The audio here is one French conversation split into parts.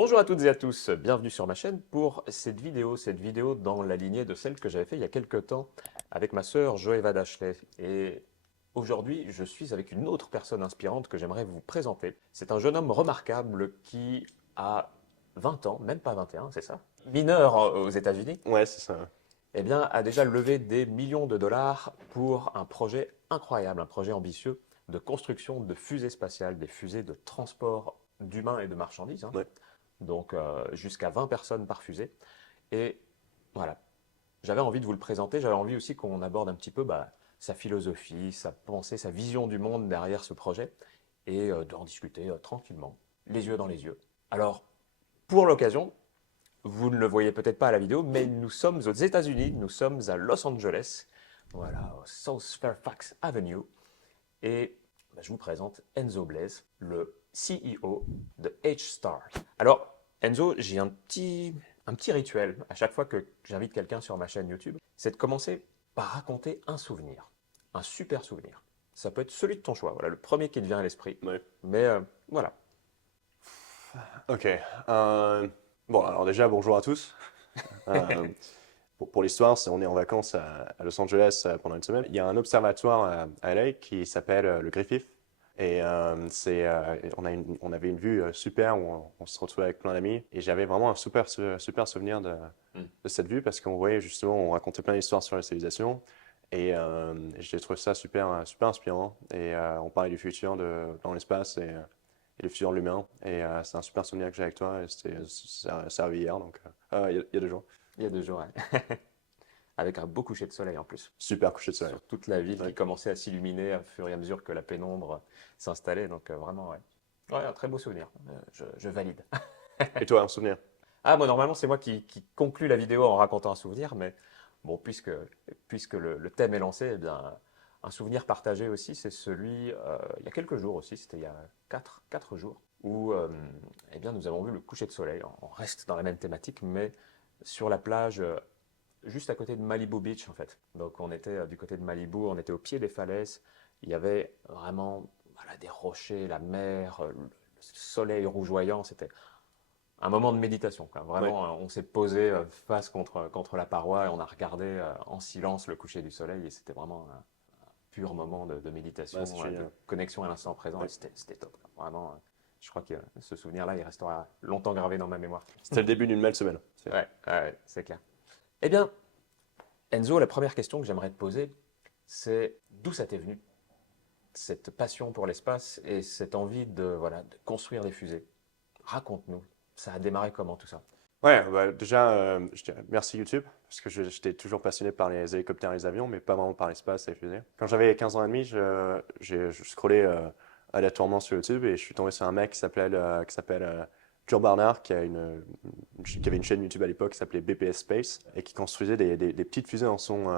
Bonjour à toutes et à tous, bienvenue sur ma chaîne pour cette vidéo dans la lignée de celle que j'avais fait il y a quelques temps avec ma sœur Joëva Dashley. Et aujourd'hui, je suis avec une autre personne inspirante que j'aimerais vous présenter. C'est un jeune homme remarquable qui a 20 ans, même pas 21, c'est ça? Mineur aux États-Unis, Ouais, c'est ça. eh bien, a déjà levé des millions de dollars pour un projet incroyable, un projet ambitieux de construction de fusées spatiales, des fusées de transport d'humains et de marchandises, hein. Ouais. Donc jusqu'à 20 personnes par fusée. Et voilà, j'avais envie de vous le présenter, j'avais envie aussi qu'on aborde un petit peu sa philosophie, sa pensée, sa vision du monde derrière ce projet, et d'en discuter tranquillement, les yeux dans les yeux. Alors, pour l'occasion, vous ne le voyez peut-être pas à la vidéo, mais nous sommes aux États-Unis, nous sommes à Los Angeles, voilà, au South Fairfax Avenue, et je vous présente Enzo Blaise, le CEO de H-Star. Alors, Enzo, j'ai un petit rituel à chaque fois que j'invite quelqu'un sur ma chaîne YouTube, c'est de commencer par raconter un souvenir, un super souvenir. Ça peut être celui de ton choix, voilà, le premier qui te vient à l'esprit. Ouais. Mais voilà. Ok. Bon, alors déjà, bonjour à tous. Euh, pour l'histoire, on est en vacances à Los Angeles pendant une semaine. Il y a un observatoire à LA qui s'appelle le Griffith. Et on avait une vue super où on se retrouvait avec plein d'amis. Et j'avais vraiment un super souvenir Hmm. de cette vue parce qu'on voyait justement, on racontait plein d'histoires sur la civilisation. Et j'ai trouvé ça super inspirant. Et on parlait du futur dans l'espace et le futur de l'humain. Et c'est un super souvenir que j'ai avec toi. Et c'est arrivé hier, donc il y a 2 jours. Il y a 2 jours, ouais. Avec un beau coucher de soleil en plus. Super coucher de soleil. Sur toute la ville qui Ouais. commençait à s'illuminer au fur et à mesure que la pénombre s'installait. Donc vraiment, ouais. Ouais, un très beau souvenir. Je valide. Et toi, un souvenir? Ah, moi, normalement, c'est moi qui conclue la vidéo en racontant un souvenir, mais bon, puisque le thème est lancé, eh bien, un souvenir partagé aussi, c'est celui, il y a quelques jours aussi, c'était il y a 4 jours, où eh bien, nous avons vu le coucher de soleil. On reste dans la même thématique, mais sur la plage, juste à côté de Malibu Beach, en fait. Donc, on était du côté de Malibu, on était au pied des falaises, il y avait vraiment voilà, des rochers, la mer, le soleil rougeoyant, c'était un moment de méditation, quoi. Ouais. Vraiment, on s'est posé face contre la paroi et on a regardé en silence le coucher du soleil et c'était vraiment un pur moment de Ouais, c'est méditation, de génial. connexion à l'instant présent et Ouais. c'était top, quoi. Vraiment, je crois que ce souvenir-là, il restera longtemps gravé dans ma mémoire. C'était le début d'une belle semaine. Ouais, ouais, c'est clair. Eh bien, Enzo, la première question que j'aimerais te poser, c'est d'où ça t'est venu, cette passion pour l'espace et cette envie voilà, de construire des fusées? Raconte-nous, ça a démarré comment tout ça? Ouais, bah, déjà, je dirais merci YouTube, parce que j'étais toujours passionné par les hélicoptères et les avions, mais pas vraiment par l'espace et les fusées. Quand j'avais 15 ans et demi, je scrollais aléatoirement sur YouTube et je suis tombé sur un mec qui s'appelle Joe Barnard, qui avait une chaîne YouTube à l'époque qui s'appelait BPS Space et qui construisait des petites fusées dans son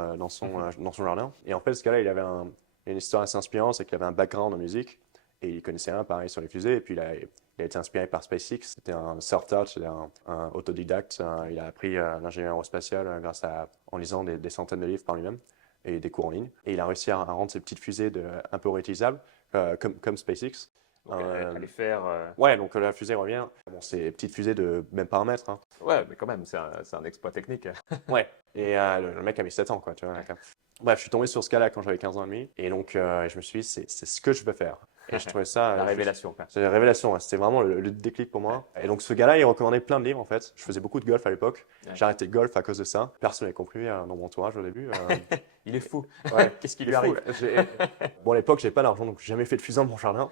jardin. Et en fait, ce gars-là, il a une histoire assez inspirante, c'est qu'il avait un background en musique et il connaissait rien pareil sur les fusées. Et puis il a été inspiré par SpaceX. C'était un self-taught, c'était un autodidacte. Il a appris l'ingénierie aérospatiale en lisant des centaines de livres par lui-même et des cours en ligne. Et il a réussi à rendre ces petites fusées un peu réutilisables, comme SpaceX. Donc, Euh, aller faire. ouais, donc la fusée revient. Bon, c'est des petites fusées de même pas un mètre, hein. Ouais, mais quand même, c'est un exploit technique. Ouais. Et le mec a mis 7 ans, quoi, tu vois. Ouais. Bref, je suis tombé sur ce cas-là quand j'avais 15 ans et demi. Et donc, je me suis dit, c'est ce que je veux faire. Et je trouvais ça La juste. révélation, quoi. C'est une révélation, ouais. C'était vraiment le déclic pour moi. Et donc, ce gars-là, il recommandait plein de livres, en fait. Je faisais beaucoup de golf à l'époque. Ouais. J'ai arrêté le golf à cause de ça. Personne n'avait compris dans mon entourage au début. Il est fou. Ouais, Qu'est-ce qui il est lui fou. arrive? Bon, à l'époque, j'ai pas d'argent, donc j'ai jamais fait de fusée dans mon jardin.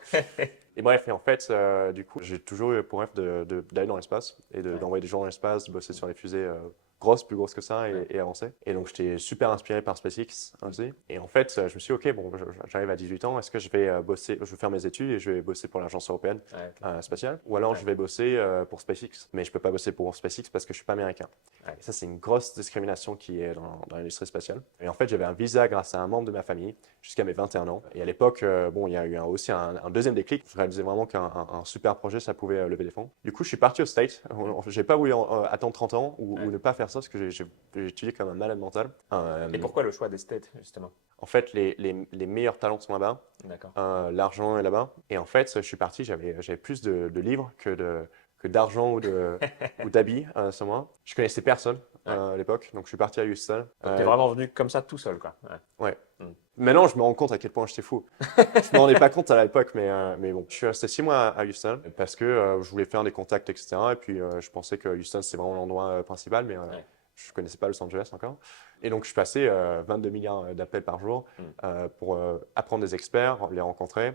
Et bref, et en fait, du coup, j'ai toujours eu pour rêve d'aller dans l'espace et Ouais, d'envoyer des gens dans l'espace, de bosser sur des fusées grosses, plus grosses que ça ouais. et avancer. Et donc, j'étais super inspiré par SpaceX aussi. Et en fait, je me suis dit, ok, bon, j'arrive à 18 ans, est-ce que je vais je vais faire mes études et je vais bosser pour l'agence européenne Ouais, ok. spatiale, ou alors Ouais, je vais bosser pour SpaceX. Mais je peux pas bosser pour SpaceX parce que je suis pas américain. ouais. Et ça, c'est une grosse discrimination qui est dans l'industrie spatiale. Et en fait, j'avais un visa grâce à un membre de ma famille jusqu'à mes 21 ans. Et à l'époque, bon, il y a eu aussi un deuxième déclic. Je réalisais vraiment qu'un super projet, ça pouvait lever des fonds. Du coup, je suis parti au States. J'ai pas voulu attendre 30 ans ou Ouais. ne pas faire ça parce que j'ai étudié comme un malade mental. Et pourquoi le choix des States, justement? En fait, les meilleurs talents sont là-bas. D'accord. L'argent est là-bas. Et en fait, je suis parti, j'avais plus de livres que que d'argent ou d'habits sur moi. Je connaissais personne à l'époque, donc je suis parti à Houston. Donc, t'es vraiment venu comme ça tout seul, quoi. Ouais. Mm. Maintenant, je me rends compte à quel point j'étais fou. Je me rendais pas compte à l'époque, mais bon. Je suis resté 6 mois à Houston parce que je voulais faire des contacts, etc. Et puis, je pensais que Houston, c'était vraiment l'endroit principal, mais Ouais. je connaissais pas Los Angeles encore. Et donc, je passais 22 milliards d'appels par jour Mm. pour apprendre des experts, les rencontrer,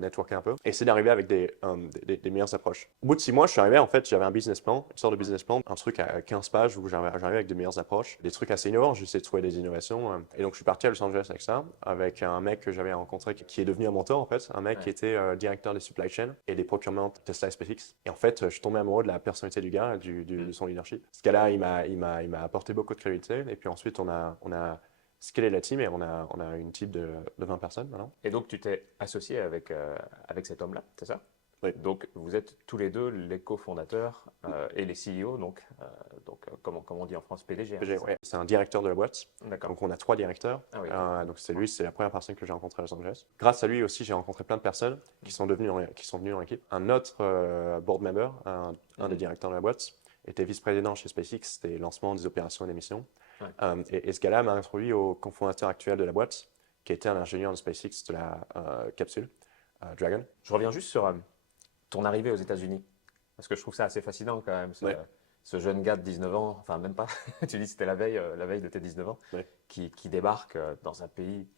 networker un peu, et essayer d'arriver avec des meilleures approches. Au bout de 6 mois, je suis arrivé, en fait, j'avais un business plan, une sorte de business plan, un truc à 15 pages où j'arrivais avec des meilleures approches, des trucs assez innovants, j'essayais de trouver des innovations. Et donc, je suis parti à Los Angeles avec ça, avec un mec que j'avais rencontré qui est devenu un mentor, en fait, un mec Ouais. qui était directeur des supply chain et des procurements Tesla et SpaceX. Et en fait, je suis tombé amoureux de la personnalité du gars, de son leadership. Ce gars-là, il m'a apporté beaucoup de crédibilité. Et puis ensuite, on a scalé la team et on a une team de 20 personnes maintenant. Et donc, tu t'es associé avec cet homme-là, c'est ça? Oui. Donc, vous êtes tous les deux les cofondateurs et les CEO, comment on dit en France, PDG, hein, PG, c'est ça? ouais. C'est un directeur de la boîte. D'accord. Donc, on a 3 directeurs. Ah oui, Donc, c'est lui, c'est la première personne que j'ai rencontrée à Los Angeles. Grâce à lui aussi, j'ai rencontré plein de personnes qui sont venus dans l'équipe. Un autre board member, un des directeurs de la boîte, était vice-président chez SpaceX, c'était le lancement des opérations et des missions. Ouais. Et ce gars-là m'a introduit au cofondateur actuel de la boîte, qui était un ingénieur de SpaceX de la capsule, Dragon. Je reviens juste sur ton arrivée aux États-Unis, parce que je trouve ça assez fascinant quand même, Ouais. ce jeune gars de 19 ans, enfin même pas, tu dis que c'était la veille de tes 19 ans, Ouais. qui débarque dans un pays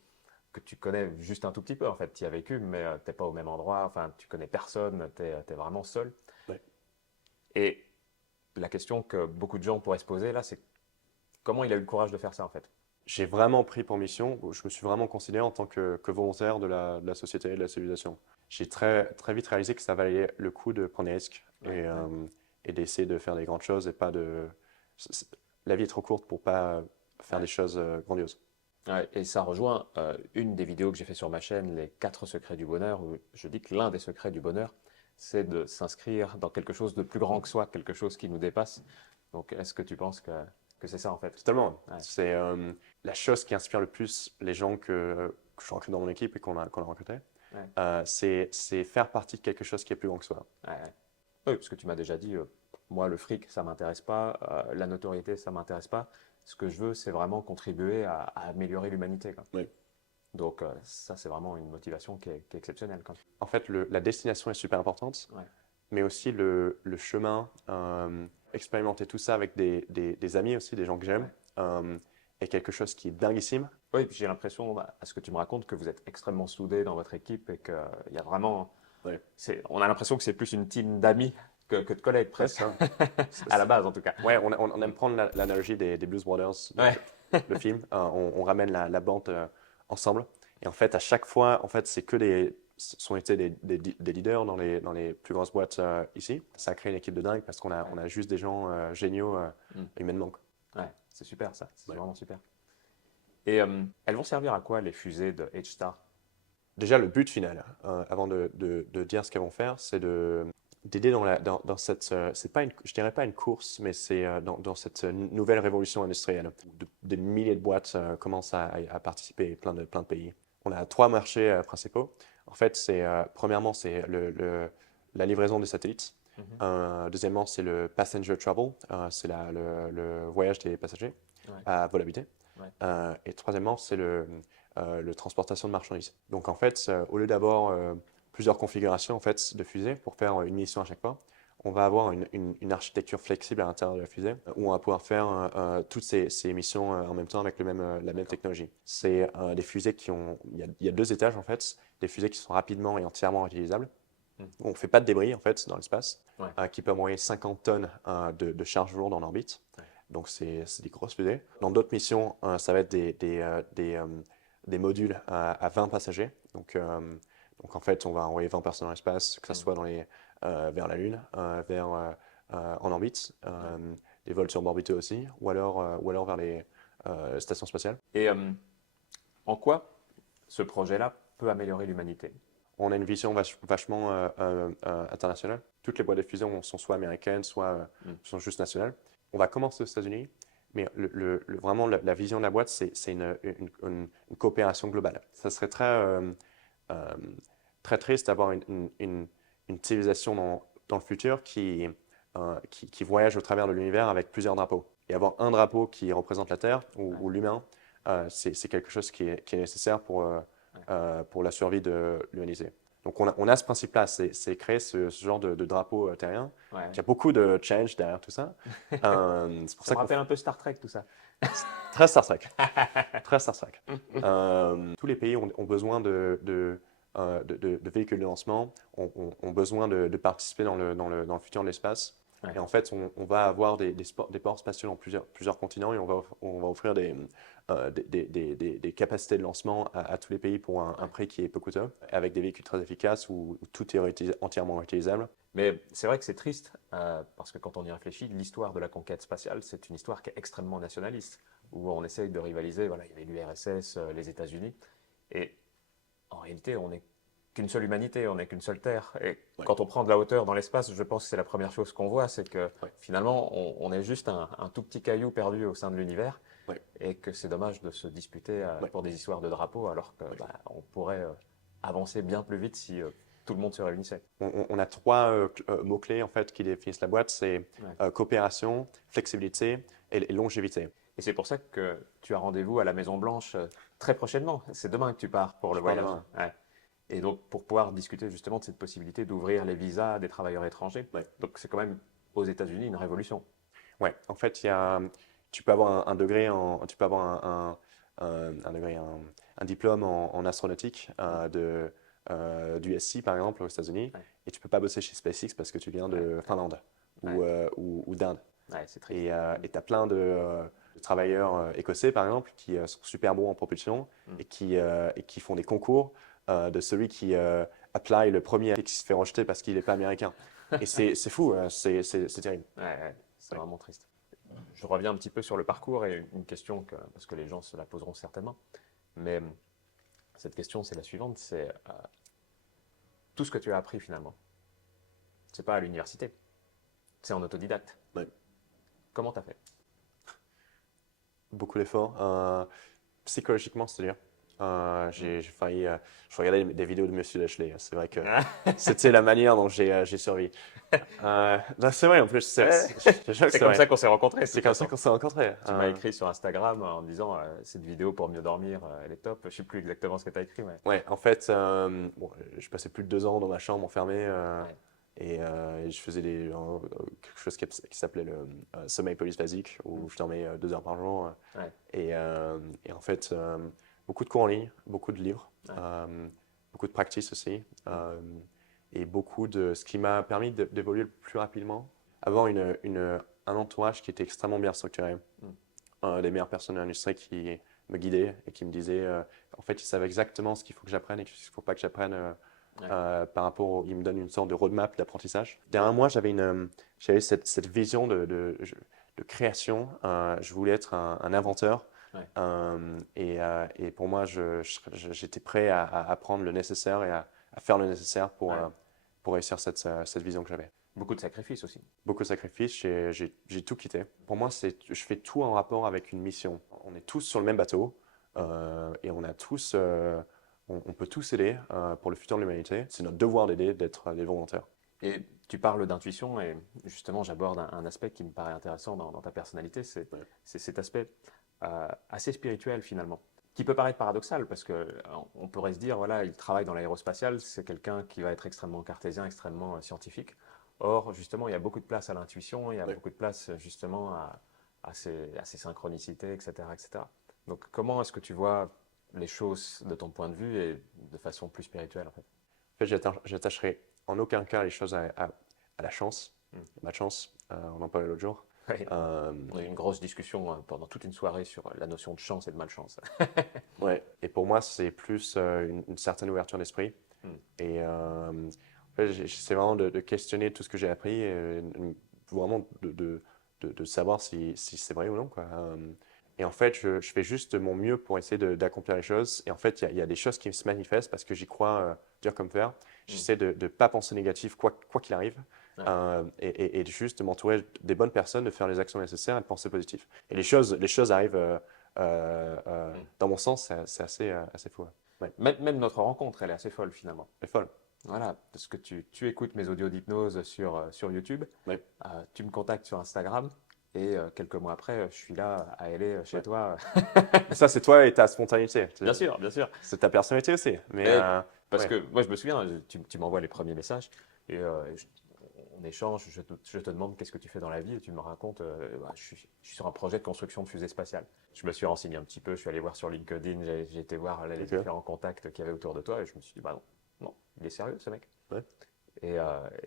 que tu connais juste un tout petit peu en fait, tu y as vécu, mais t'es pas au même endroit, enfin tu connais personne, t'es vraiment seul. Ouais. Et la question que beaucoup de gens pourraient se poser là, c'est comment il a eu le courage de faire ça en fait? J'ai vraiment pris pour mission, je me suis vraiment considéré en tant que volontaire de la société et de la civilisation. J'ai très vite réalisé que ça valait le coup de prendre des risques Ouais, ouais. et d'essayer de faire des grandes choses et pas de. La vie est trop courte pour pas faire Ouais. des choses grandioses. Ouais, et ça rejoint une des vidéos que j'ai fait sur ma chaîne, les 4 secrets du bonheur, où je dis que l'un des secrets du bonheur, c'est de s'inscrire dans quelque chose de plus grand que soi, quelque chose qui nous dépasse. Donc, est-ce que tu penses que c'est ça en fait? Totalement. Ouais. C'est la chose qui inspire le plus les gens que je recrute dans mon équipe et qu'on a recruté. Ouais. C'est faire partie de quelque chose qui est plus grand que soi. Ouais, ouais. Oui, parce que tu m'as déjà dit, moi, le fric, ça m'intéresse pas, la notoriété, ça m'intéresse pas. Ce que je veux, c'est vraiment contribuer à améliorer l'humanité, quoi. Oui. Donc, ça, c'est vraiment une motivation qui est exceptionnelle, quoi. En fait, la destination est super importante, Ouais. mais aussi le chemin, expérimenter tout ça avec des amis aussi, des gens que j'aime, est quelque chose qui est dinguissime. Oui, puis j'ai l'impression, à ce que tu me racontes, que vous êtes extrêmement soudés dans votre équipe et qu'il y a vraiment. Ouais. On a l'impression que c'est plus une team d'amis que de collègues, Ouais, presque. ça. À la base, en tout cas. Ouais, on aime prendre l'analogie des Blues Brothers, Ouais. le film. On ramène la bande ensemble. Et en fait, à chaque fois, en fait, c'est que sont été des leaders dans les plus grosses boîtes ici. Ça a créé une équipe de dingue parce on a juste des gens géniaux Mm. humainement. Quoi. Ouais, c'est super ça, c'est Ouais. vraiment super. Et elles vont servir à quoi les fusées de H-Star? Déjà, le but final, avant de dire ce qu'elles vont faire, c'est d'aider dans cette, c'est pas je dirais pas une course, mais c'est dans cette nouvelle révolution industrielle. Des milliers de boîtes commencent à participer, plein de pays. On a 3 marchés principaux. En fait, premièrement, c'est la livraison des satellites. Mhm. Deuxièmement, c'est le passenger travel, c'est le voyage des passagers Ouais, à vol habité. ouais. Et troisièmement, c'est le transportation de marchandises. Donc en fait, au lieu d'avoir plusieurs configurations en fait, de fusées pour faire une mission à chaque fois, on va avoir une architecture flexible à l'intérieur de la fusée où on va pouvoir faire toutes ces missions en même temps avec la même technologie. C'est des fusées il y a 2 étages en fait, des fusées qui sont rapidement et entièrement réutilisables. Mm. On ne fait pas de débris en fait dans l'espace, Ouais. qui peuvent envoyer 50 tonnes de charge lourde en orbite. Ouais. Donc c'est des grosses fusées. Dans d'autres missions, ça va être des modules à 20 passagers. Donc en fait, on va envoyer 20 personnes dans l'espace, que ce soit vers la Lune, en orbite, des vols suborbitaux aussi, ou alors vers les stations spatiales. Et en quoi ce projet-là peut améliorer l'humanité? On a une vision vachement internationale. Toutes les boîtes de fusion sont soit américaines, soit sont juste nationales. On va commencer aux États-Unis, mais vraiment la vision de la boîte, c'est une coopération globale. Ça serait très triste d'avoir une civilisation dans le futur qui qui voyage au travers de l'univers avec plusieurs drapeaux. Et avoir un drapeau qui représente la Terre ou l'humain, c'est quelque chose qui est nécessaire pour la survie de l'humanité. Donc on a ce principe-là, c'est créer ce genre de drapeau terrien. Ouais. Il y a beaucoup de change derrière tout ça. C'est pour Ça ça me qu'on rappelle un peu Star Trek, tout ça. Très Star Trek. Très Star Trek. Tous les pays ont besoin de véhicules de lancement, ont besoin de participer dans le futur de l'espace. Ouais. Et en fait, on va avoir des ports spatiaux dans plusieurs continents et on va offrir des capacités de lancement à tous les pays pour un prix qui est peu coûteux, avec des véhicules très efficaces où tout est entièrement réutilisable. Mais c'est vrai que c'est triste, parce que quand on y réfléchit, l'histoire de la conquête spatiale, c'est une histoire qui est extrêmement nationaliste, où on essaye de rivaliser. Voilà, il y avait l'URSS, les États-Unis, et en réalité, on n'est qu'une seule humanité, on n'est qu'une seule Terre. Et Ouais. quand on prend de la hauteur dans l'espace, je pense que c'est la première chose qu'on voit, c'est que Ouais. finalement, on est juste un tout petit caillou perdu au sein de l'univers, Ouais. et que c'est dommage de se disputer Ouais. pour des histoires de drapeaux, alors que on pourrait avancer bien plus vite si tout le monde se réunissait. On a trois mots-clés en fait qui définissent la boîte, c'est Ouais. coopération, flexibilité et longévité. Et c'est pour ça que tu as rendez-vous à la Maison Blanche très prochainement. C'est demain que tu pars pour le Je pars voyage. demain. Ouais. Et donc, pour pouvoir discuter justement de cette possibilité d'ouvrir les visas des travailleurs étrangers. Ouais. Donc, c'est quand même aux États-Unis une révolution. Ouais, en fait, tu peux avoir un degré tu peux avoir un diplôme en astronautique du SC par exemple aux États-Unis, Ouais. et tu peux pas bosser chez SpaceX parce que tu viens de Finlande ou d'Inde. Ouais, c'est triste. Et tu as plein de travailleurs écossais par exemple qui sont super bons en propulsion et qui font des concours de celui qui apply le premier et qui se fait rejeter parce qu'il n'est pas américain. Et c'est fou, c'est terrible. Ouais, c'est Ouais. vraiment triste. Je reviens un petit peu sur le parcours et une question parce que les gens se la poseront certainement. Mais cette question, c'est la suivante, c'est tout ce que tu as appris finalement. C'est pas à l'université, c'est en autodidacte. Ouais. Comment tu as fait? Beaucoup d'efforts. Psychologiquement, c'est-à-dire, j'ai failli. Je regardais des vidéos de Monsieur Lashley. C'est vrai que c'était la manière dont j'ai survécu. Non, c'est vrai en plus. Je jure que C'est comme vrai. ça qu'on s'est rencontrés. C'est comme ça qu'on s'est rencontrés. Tu m'as écrit sur Instagram en disant cette vidéo pour mieux dormir, elle est top. Je sais plus exactement ce que tu as écrit, mais Ouais, en fait, bon, je passais plus de 2 ans dans ma chambre enfermée Ouais. et je faisais quelque chose qui s'appelait le sommeil polyphasique où je dormais 2 heures par jour. Ouais. Et en fait, beaucoup de cours en ligne, beaucoup de livres, Ouais. beaucoup de practice aussi, et beaucoup de ce qui m'a permis d'évoluer le plus rapidement, avoir un entourage qui était extrêmement bien structuré, des meilleures personnes de l'industrie qui me guidaient et qui me disaient, en fait, ils savaient exactement ce qu'il faut que j'apprenne et ce qu'il ne faut pas que j'apprenne. Par rapport, ils me donnent une sorte de roadmap d'apprentissage. Derrière moi, j'avais cette vision de création. Je voulais être un inventeur. Ouais. Et pour moi, j'étais prêt à apprendre le nécessaire et à faire le nécessaire pour réussir cette vision que j'avais. Beaucoup de sacrifices aussi. Beaucoup de sacrifices, j'ai tout quitté. Pour moi, je fais tout en rapport avec une mission. On est tous sur le même bateau et on a tous, on peut tous aider pour le futur de l'humanité. C'est notre devoir d'aider, d'être des volontaires. Et tu parles d'intuition et justement j'aborde un aspect qui me paraît intéressant dans ta personnalité, c'est cet aspect assez spirituel finalement, qui peut paraître paradoxal parce qu'on pourrait se dire, voilà, il travaille dans l'aérospatial, c'est quelqu'un qui va être extrêmement cartésien, extrêmement scientifique. Or, justement, il y a beaucoup de place à l'intuition, il y a beaucoup de place justement à ces synchronicités, etc., etc. Donc, comment est-ce que tu vois les choses de ton point de vue et de façon plus spirituelle en fait? En fait, j'attacherai en aucun cas les choses à la chance, ma chance. On en parlait l'autre jour. Ouais. On a eu une grosse discussion pendant toute une soirée sur la notion de chance et de malchance. Ouais. Et pour moi, c'est plus une certaine ouverture d'esprit. Et en fait, j'essaie vraiment de questionner tout ce que j'ai appris et vraiment de savoir si c'est vrai ou non, quoi. Et en fait, je fais juste mon mieux pour essayer d'accomplir les choses. Et en fait, il y a des choses qui se manifestent parce que j'y crois dur comme fer. J'essaie de ne pas penser négatif quoi qu'il arrive. Et juste de m'entourer des bonnes personnes, de faire les actions nécessaires et de penser positif. Et les choses arrivent dans mon sens, c'est assez fou. Ouais. Même notre rencontre, elle est assez folle finalement. C'est folle. Voilà, parce que tu écoutes mes audios d'hypnose sur YouTube, Ouais, tu me contactes sur Instagram, et quelques mois après, je suis là à aller chez ouais. toi. Mais ça, c'est toi et ta spontanéité. Bien sûr, bien sûr. C'est ta personnalité aussi. Mais Et parce ouais, que moi, je me souviens, tu m'envoies les premiers messages, et on échange, je te demande qu'est-ce que tu fais dans la vie, et tu me racontes, bah, je suis sur un projet de construction de fusée spatiale. Je me suis renseigné un petit peu, je suis allé voir sur LinkedIn, j'ai été voir là, les ok. différents contacts qu'il y avait autour de toi, et je me suis dit, bah non, non, il est sérieux ce mec. Ouais. Et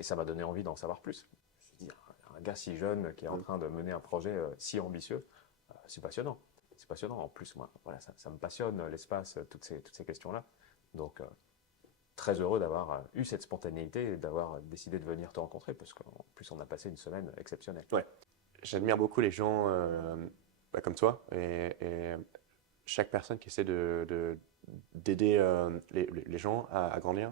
ça m'a donné envie d'en savoir plus. Je me suis dit, un gars si jeune qui est en Mm. train de mener un projet si ambitieux, c'est passionnant. C'est passionnant. En plus, moi, voilà, ça me passionne, l'espace, toutes ces questions-là. Donc, très heureux d'avoir eu cette spontanéité et d'avoir décidé de venir te rencontrer, parce qu'en plus, on a passé une semaine exceptionnelle. Ouais. J'admire beaucoup les gens bah, comme toi et chaque personne qui essaie d'aider les gens à grandir.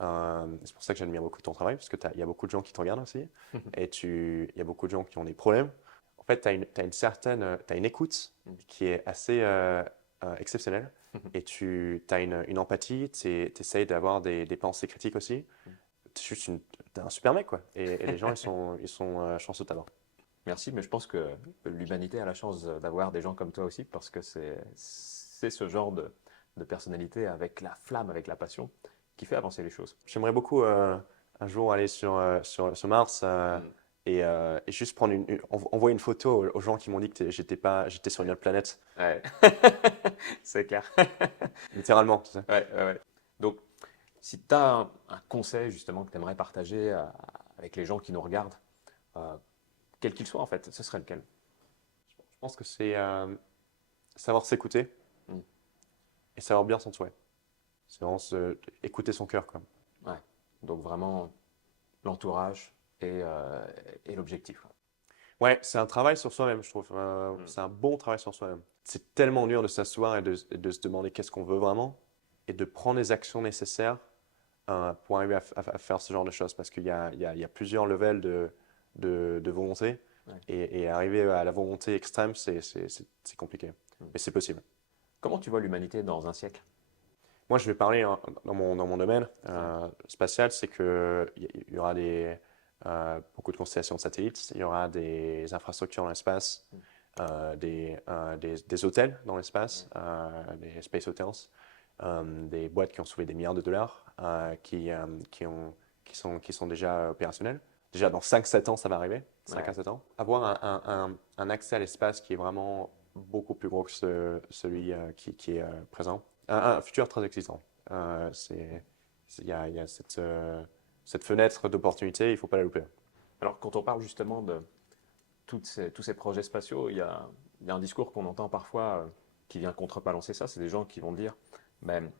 C'est pour ça que j'admire beaucoup ton travail, parce qu'il y a beaucoup de gens qui te regardent aussi, et il y a beaucoup de gens qui ont des problèmes. En fait, t'as une écoute qui est assez exceptionnelle, et tu as une empathie, tu essayes d'avoir des pensées critiques aussi. T'es un super mec, quoi. Et les gens, ils sont chanceux de t'avoir. Merci, mais je pense que l'humanité a la chance d'avoir des gens comme toi aussi, parce que c'est ce genre de personnalité avec la flamme, avec la passion, qui fait avancer les choses. J'aimerais beaucoup un jour aller sur Mars Mm. et juste prendre envoyer une photo aux gens qui m'ont dit que j'étais sur une autre planète, Ouais, c'est clair. littéralement, tu sais. Ouais, ouais, ouais. Donc, si tu as un conseil justement que tu aimerais partager avec les gens qui nous regardent, euh, quel qu'il soit en fait, ce serait lequel? Je pense que c'est savoir s'écouter Mm. et savoir bien s'entourer. C'est vraiment écouter son cœur, quoi. Ouais. Donc vraiment l'entourage et l'objectif. Ouais, c'est un travail sur soi-même, je trouve. Mm. C'est un bon travail sur soi-même. C'est tellement dur de s'asseoir et de se demander qu'est-ce qu'on veut vraiment et de prendre les actions nécessaires pour arriver à faire ce genre de choses parce qu'il y a plusieurs levels de volonté Ouais. et arriver à la volonté extrême, c'est compliqué. Mm. Mais c'est possible. Comment tu vois l'humanité dans un siècle? Moi, je vais parler hein, dans mon domaine Ouais. spatial, c'est qu'il y aura beaucoup de constellations de satellites, il y aura des infrastructures dans l'espace, Mm. des hôtels dans l'espace, Ouais. des space hotels, des boîtes qui ont sauvé des milliards de dollars, qui sont déjà opérationnelles. Déjà dans 5-7 ans, ça va arriver, 5 à Ouais. 7 ans. Avoir un accès à l'espace qui est vraiment beaucoup plus gros que celui qui est présent. Un futur très excitant. Il y a cette fenêtre d'opportunité, il ne faut pas la louper. Alors quand on parle justement de tous ces projets spatiaux, il y a un discours qu'on entend parfois qui vient contrebalancer ça. C'est des gens qui vont dire, ben,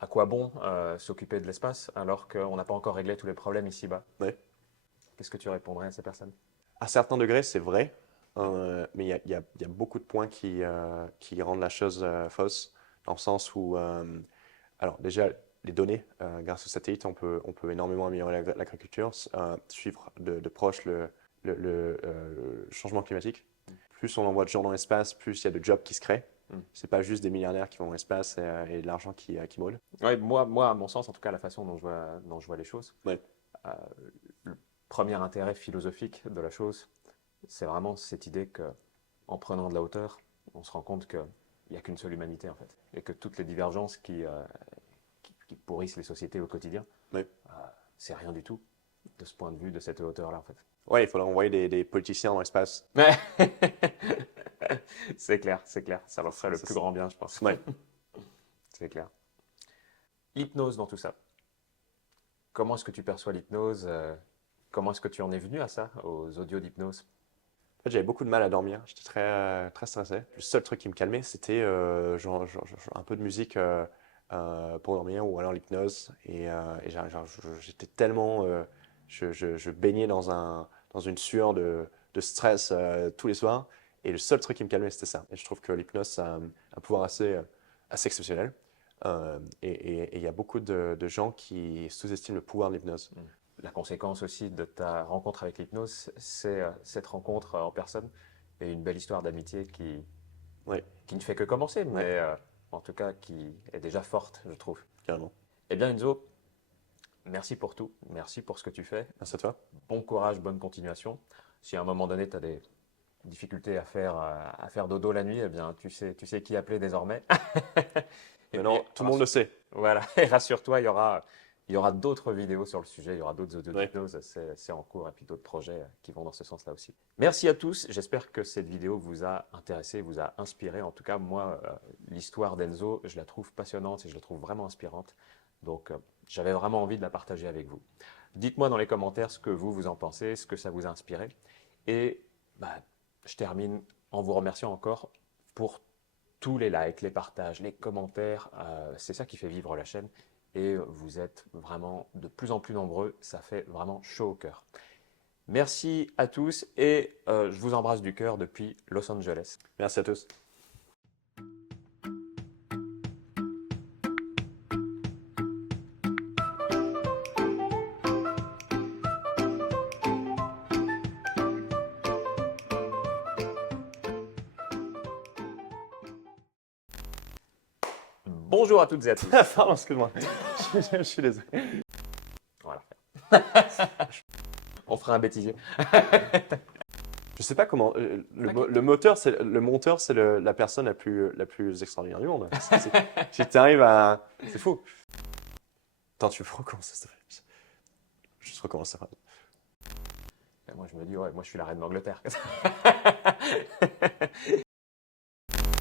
à quoi bon s'occuper de l'espace alors qu'on n'a pas encore réglé tous les problèmes ici-bas? Ouais. Qu'est-ce que tu répondrais à ces personnes? À certains degrés, c'est vrai, mais il y a beaucoup de points qui rendent la chose fausse, dans le sens où, alors déjà, les données, grâce aux satellites, on peut énormément améliorer l'agriculture, suivre de proche le changement climatique. Plus on envoie de gens dans l'espace, plus il y a de jobs qui se créent. Mm. C'est pas juste des milliardaires qui vont dans l'espace et de l'argent qui mole. Ouais, à mon sens, en tout cas, la façon dont je vois les choses, Ouais, euh, le premier intérêt philosophique de la chose, c'est vraiment cette idée que, en prenant de la hauteur, on se rend compte qu'il n'y a qu'une seule humanité, en fait, et que toutes les divergences qui pourrissent les sociétés au quotidien, ouais. euh, c'est rien du tout de ce point de vue, de cette hauteur-là, en fait. Ouais, il faudrait envoyer des politiciens dans l'espace. Ouais. C'est clair, c'est clair. Ça leur ferait le Ça, plus grand bien, je pense. ouais. C'est clair. L'hypnose dans tout ça. Comment est-ce que tu perçois l'hypnose? Comment est-ce que tu en es venu à ça, aux audios d'hypnose? En fait, j'avais beaucoup de mal à dormir. J'étais très stressé. Le seul truc qui me calmait, c'était un peu de musique pour dormir ou alors l'hypnose. J'étais tellement. Je baignais dans une sueur de stress tous les soirs. Et le seul truc qui me calmait, c'était ça. Et je trouve que l'hypnose, ça a un pouvoir assez exceptionnel. Et il y a beaucoup de gens qui sous-estiment le pouvoir de l'hypnose. Mm. La conséquence aussi de ta rencontre avec l'hypnose, c'est cette rencontre en personne et une belle histoire d'amitié Ouais, qui ne fait que commencer, ouais, mais en tout cas qui est déjà forte, je trouve. carrément. Eh bien, Enzo, merci pour tout. Merci pour ce que tu fais. Merci à toi. Bon courage, bonne continuation. Si à un moment donné, tu as des difficultés à faire dodo la nuit, eh bien, tu sais qui appeler désormais. Et Maintenant, puis, tout le monde le sait. voilà, et rassure-toi, il y aura d'autres vidéos sur le sujet, il y aura d'autres Ouais. audio-hypnoses, c'est en cours, et puis d'autres projets qui vont dans ce sens-là aussi. Merci à tous, j'espère que cette vidéo vous a intéressé, vous a inspiré. En tout cas, moi, l'histoire d'Enzo, je la trouve passionnante et je la trouve vraiment inspirante. Donc, j'avais vraiment envie de la partager avec vous. Dites-moi dans les commentaires ce que vous en pensez, ce que ça vous a inspiré. Et bah, je termine en vous remerciant encore pour tous les likes, les partages, les commentaires. C'est ça qui fait vivre la chaîne. Et vous êtes vraiment de plus en plus nombreux. Ça fait vraiment chaud au cœur. Merci à tous et je vous embrasse du cœur depuis Los Angeles. Merci à tous. Bonjour à toutes et à tous. Pardon, excuse-moi. Je suis désolé. Voilà. On fera un bêtisier. Je sais pas comment. Le monteur, c'est la personne la plus extraordinaire du monde. Si tu arrives à. C'est fou. Attends, tu veux recommencer ça? Je recommence ça. Et moi je me dis, ouais, moi je suis la reine d'Angleterre.